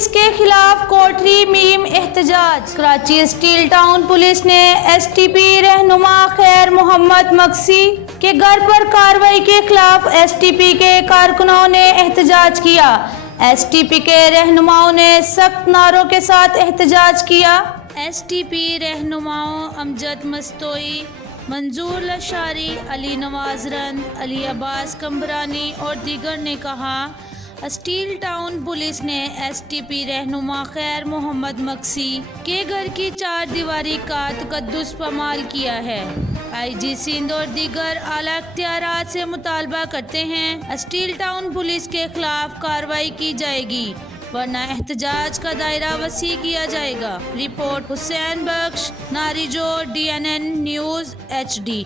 Police के खिलाफ कोठरी मीम एहतजाज। कराची स्टील टाउन पुलिस ने STP रहनुमा खैर मोहम्मद मक्सी के घर पर कार्रवाई के खिलाफ STP के कारकुनों ने एहतजाज किया। STP के रहनुमाओं ने सख्त नारों के साथ एहतजाज किया। STP रहनुमाओं अमजद मस्तोई, मंजूर लशारी, अली नवाज रंद, अली अब्बास कंबरानी और दीगर ने कहा, स्टील टाउन पुलिस ने STP रहनुमा खैर मोहम्मद मक्सी के घर की 4 दीवारी का तकद्दुस पामाल किया है। IG सिंध और दीगर आला इख्तियारात से मुतालबा करते हैं स्टील टाउन पुलिस के खिलाफ कार्रवाई की जाएगी, वरना एहतजाज का दायरा वसी किया जाएगा। रिपोर्ट हुसैन बख्श, नारीजोर, DNN न्यूज़ HD।